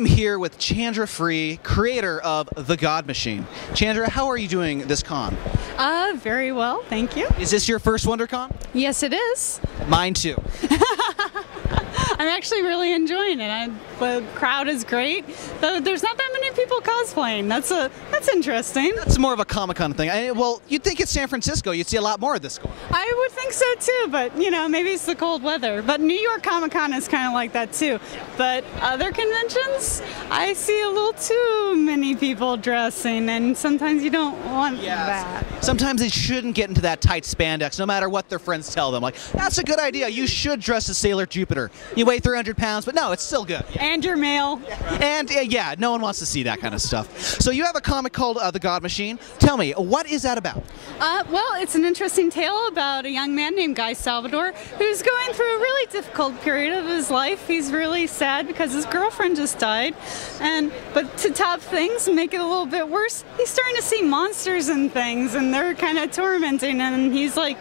am here with Chandra Free, creator of The God Machine. Chandra, how are you doing this con? Very well, thank you. Is this your first WonderCon? Yes, it is. Mine too. I'm actually really enjoying it. The crowd is great. Though there's not that many people cosplaying. That's interesting. That's more of a Comic-Con thing. Well, you'd think it's San Francisco. You'd see a lot more of this going on. I would think so too, but you know, maybe it's the cold weather. But New York Comic-Con is kind of like that too. But other conventions, I see a little too many people dressing, and sometimes you don't want that. Sometimes they shouldn't get into that tight spandex, no matter what their friends tell them. Like, that's a good idea. You should dress as Sailor Jupiter. You weigh 300 pounds, but no, it's still good. And you're male. And yeah, no one wants to see that kind of stuff. So you have a comic called The God Machine. Tell me, what is that about? Well, it's an interesting tale about a young man named Guy Salvador who's going through a really difficult period of his life. He's really sad because his girlfriend just died. But to top things and make it a little bit worse, he's starting to see monsters and things, and they're kind of tormenting him. And he's like,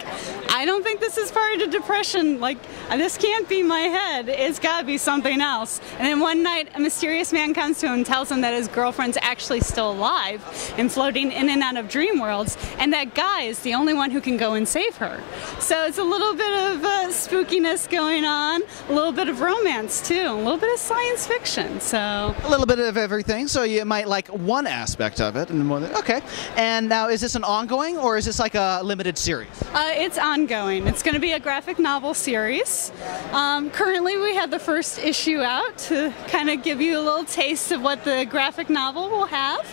I don't think this is part of the depression. Like, this can't be my head. It's got to be something else. And then one night, a mysterious man comes to him and tells him that his girlfriend's actually still alive and floating in and out of dream worlds, and that Guy is the only one who can go and save her. So it's a little bit of spookiness going on, a little bit of romance too, a little bit of science fiction. So a little bit of everything. So you might like one aspect of it, and more than, okay. And now, is this an ongoing, or is this like a limited series? It's ongoing. It's going to be a graphic novel series. Currently, we have the first issue out to kind of give you a little taste of what the graphic novel will have.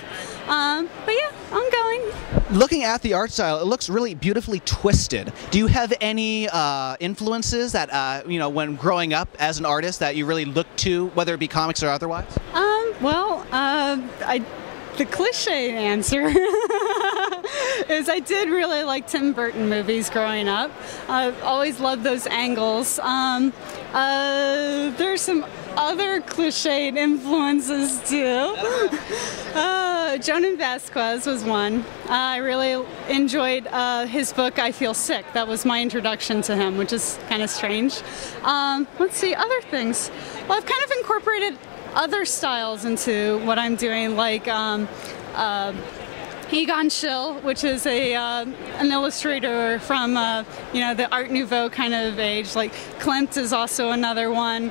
But yeah, ongoing. Looking at the art style, it looks really beautifully twisted. Do you have any influences that, you know, when growing up as an artist that you really look to, whether it be comics or otherwise? The cliche answer is I did really like Tim Burton movies growing up. I've always loved those angles. There's some other cliched influences too. Jonan Vasquez was one. I really enjoyed his book, I Feel Sick. That was my introduction to him, which is kind of strange. Let's see, other things. Well, I've kind of incorporated other styles into what I'm doing, like Egon Schill, which is an illustrator from you know, the Art Nouveau kind of age. Like Klimt is also another one.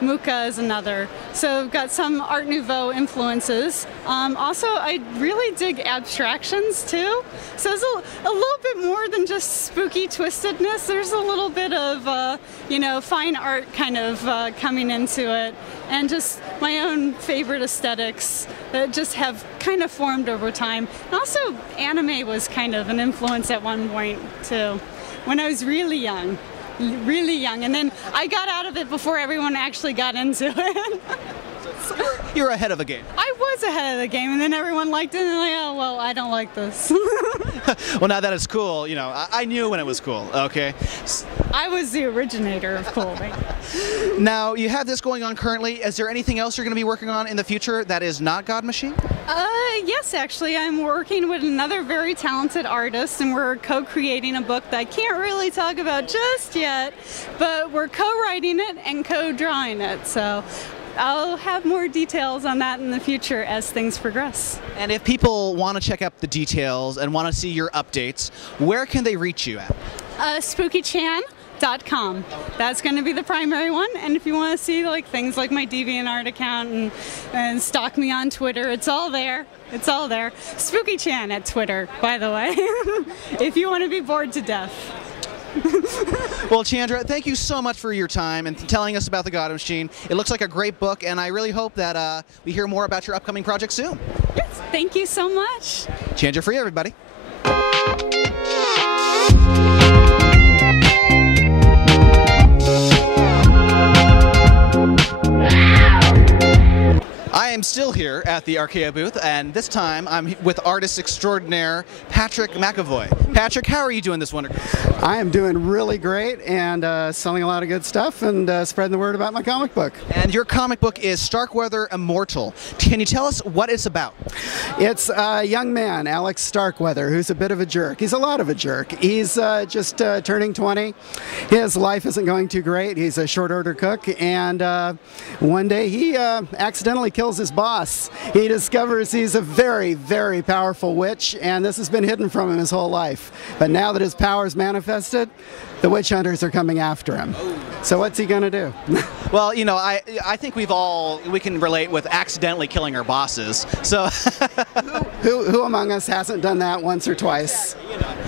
Mucha is another. So I've got some Art Nouveau influences. Also, I really dig abstractions too. So it's a little bit more than just spooky twistedness. There's a little bit of, you know, fine art kind of coming into it, and just my own favorite aesthetics that just have kind of formed over time. And also, anime was kind of an influence at one point too, when I was really young. And then I got out of it before everyone actually got into it. So you're ahead of the game. I was ahead of the game, and then everyone liked it, and I'm like, oh, well, I don't like this. Well, now that it's cool, you know, I knew when it was cool, okay? I was the originator of cool. Now, you have this going on currently. Is there anything else you're going to be working on in the future that is not God Machine? Yes, actually. I'm working with another very talented artist, and we're co-creating a book that I can't really talk about just yet, but we're co-writing it and co-drawing it. So I'll have more details on that in the future as things progress. And if people want to check out the details and want to see your updates, where can they reach you at? SpookyChan.com. That's going to be the primary one. And if you want to see like things like my DeviantArt account and stalk me on Twitter, it's all there. It's all there. SpookyChan at Twitter, by the way, if you want to be bored to death. Well, Chandra, thank you so much for your time and telling us about The God Machine. It looks like a great book, and I really hope that we hear more about your upcoming project soon. Yes, thank you so much. Chandra Free, everybody. I am still here at the Archaea booth, and this time I'm with artist extraordinaire Patrick McEvoy. Patrick, how are you doing this WonderCon? I am doing really great and selling a lot of good stuff and spreading the word about my comic book. And your comic book is Starkweather Immortal. Can you tell us what it's about? It's a young man, Alex Starkweather, who's a bit of a jerk. He's a lot of a jerk. He's just turning 20. His life isn't going too great. He's a short order cook, and one day he accidentally kills his boss. He discovers he's a very, very powerful witch, and this has been hidden from him his whole life. But now that his power's manifested, the witch hunters are coming after him. So what's he gonna do? Well, you know, I think we can relate with accidentally killing our bosses. So who among us hasn't done that once or twice?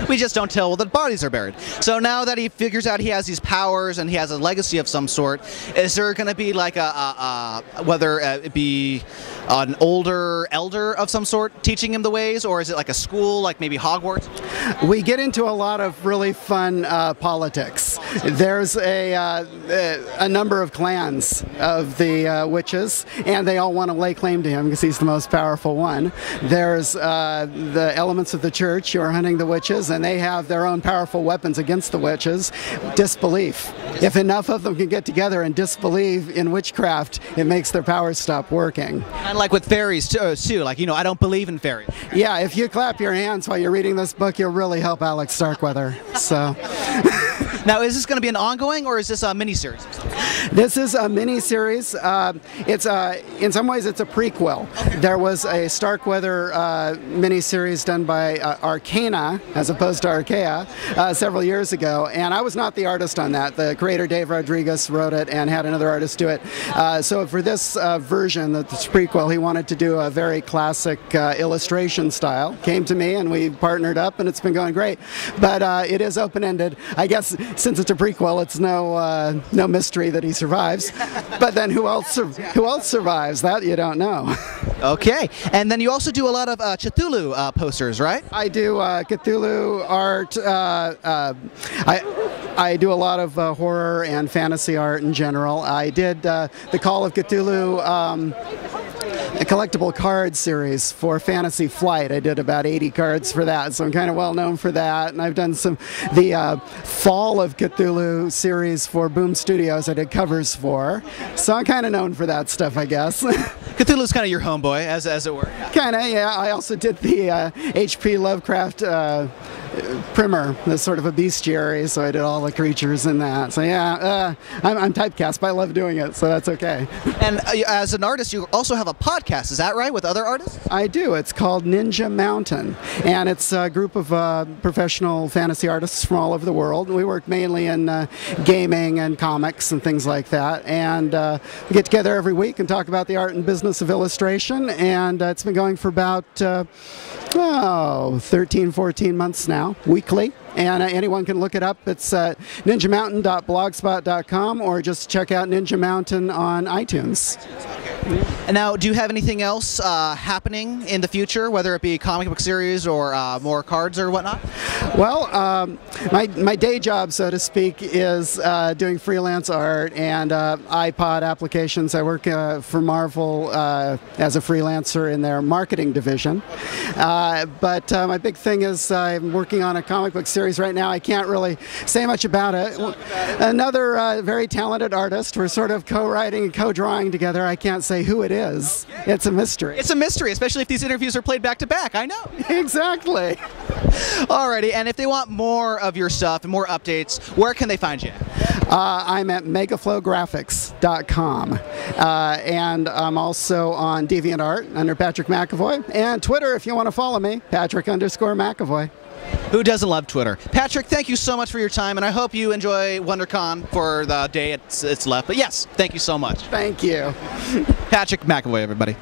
We just don't tell where the bodies are buried. So now that he figures out he has these powers and he has a legacy of some sort, is there going to be like whether it be an older elder of some sort teaching him the ways, or is it like a school, like maybe Hogwarts? We get into a lot of really fun politics. There's a number of clans of the witches, and they all want to lay claim to him because he's the most powerful one. There's the elements of the church who are hunting the witches, and they have their own powerful weapons against the witches. Disbelief. If enough of them can get together and disbelieve in witchcraft, it makes their powers stop working. And like with fairies too, like, you know, I don't believe in fairies. Yeah, if you clap your hands while you're reading this book, you'll really help Alex Starkweather. So. Now, is this going to be an ongoing, or is this a miniseries? This is a mini-series. In some ways, it's a prequel. There was a Starkweather mini-series done by Arcana, as opposed to Archaea, several years ago, and I was not the artist on that. The creator, Dave Rodriguez, wrote it and had another artist do it. So for this version, this prequel, he wanted to do a very classic illustration style. Came to me, and we partnered up, and it's been going great. But it is open-ended. I guess since it's a prequel, it's no mystery that he survives. But then who else survives? That you don't know. Okay, and then you also do a lot of Cthulhu posters, right? I do Cthulhu art. I do a lot of horror and fantasy art in general. I did the Call of Cthulhu a collectible card series for Fantasy Flight. I did about 80 cards for that, so I'm kind of well known for that. And I've done the Fall of Cthulhu series for Boom Studios I did covers for. So I'm kind of known for that stuff, I guess. Cthulhu's kind of your homeboy, as it were. Kind of, yeah. I also did the H.P. Lovecraft primer, that's sort of a bestiary, so I did all the creatures in that. So yeah, I'm typecast, but I love doing it, so that's okay. And as an artist, you also have a podcast, is that right, with other artists? I do. It's called Ninja Mountain, and it's a group of professional fantasy artists from all over the world. We work mainly in gaming and comics and things like that, and we get together every week and talk about the art and business of illustration, and it's been going for about 13, 14 months now, weekly. And anyone can look it up. It's ninjamountain.blogspot.com, or just check out Ninja Mountain on iTunes. And now, do you have anything else happening in the future, whether it be comic book series or more cards or whatnot? Well, my day job, so to speak, is doing freelance art and iPod applications. I work for Marvel as a freelancer in their marketing division. But my big thing is I'm working on a comic book series right now. I can't really say much about it. Another very talented artist. We're sort of co-writing and co-drawing together. I can't say who it is. It's a mystery. It's a mystery, especially if these interviews are played back to back. I know. Exactly. Alrighty, and if they want more of your stuff and more updates, where can they find you? I'm at megaflowgraphics.com, and I'm also on DeviantArt under Patrick McEvoy, and Twitter if you want to follow me, Patrick_McEvoy. Who doesn't love Twitter? Patrick, thank you so much for your time, and I hope you enjoy WonderCon for the day it's left. But yes, thank you so much. Thank you. Patrick McEvoy, everybody.